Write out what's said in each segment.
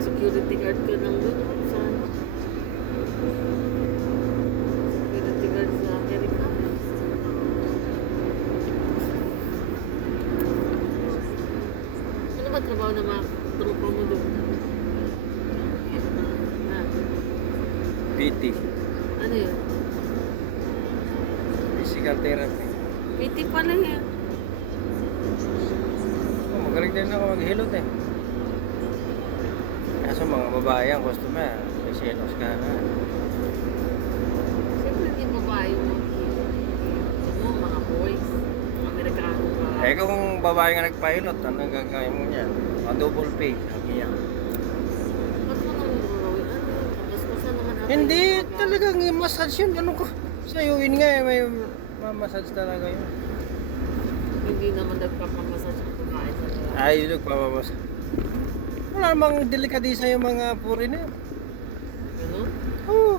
Security guard ka lang doon. Saan? Security guard sa Amerika. Ano ba trabaho na mga tropa mo doon? Ah, PT. ano yun? Physical therapy. PT pala yan. Oh, magaling din ako maghilot eh. Kaso mga babae ang customer, seselos ka na. Siyempre hindi babae mo. Ano, mga boys. Mga Amerikano pa. Eh kung babae nga nagpilot, ano gagawin mo niyan? Double pay, sabi niya. Ba't mo nang ano? Kapaspasan naman natin. Hindi, yung mga- talagang i-massage yun. Ano ka? Sayuin nga eh, may massage talaga yun. Hindi naman nagpapamassage ang babae sa mga. Ay, yun nagpapamassage. Wala namang delikadisa yung mga foreigner. Ganun? Oo.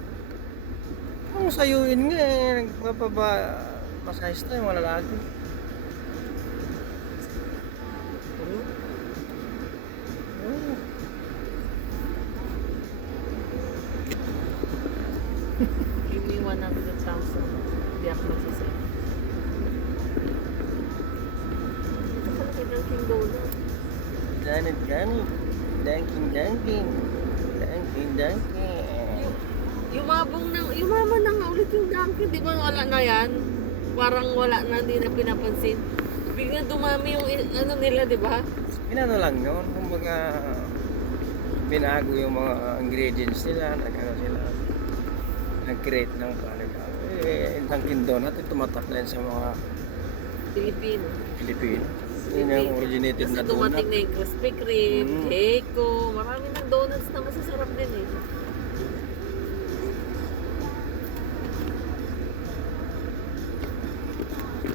Ang sayuin nga eh, nagpapamassage tayo mga lalaki. Ganun? Oo. Give me 100,000. Hindi ako magsasaya. Ito pala kay Dunkin' Donuts. Ganit, ganit. Dunking, dunking. Dunking, dunking. Yumaman na nga ulit yung Dunkin'. Di ba wala na yan? Parang wala na, hindi na pinapansin. Biglang dumami yung ano nila, di ba? Inano lang yun, kumbaga binago yung mga ingredients nila, nag-ano sila, nag-create ng talaga. Dunkin' Donut, tumatak na yun sa mga Pilipino. Pilipino. Yun yung originated Kasi na dumating donut. na yung Krispy Kreme, Mm. Keiko, marami ng donuts na masasarap din eh.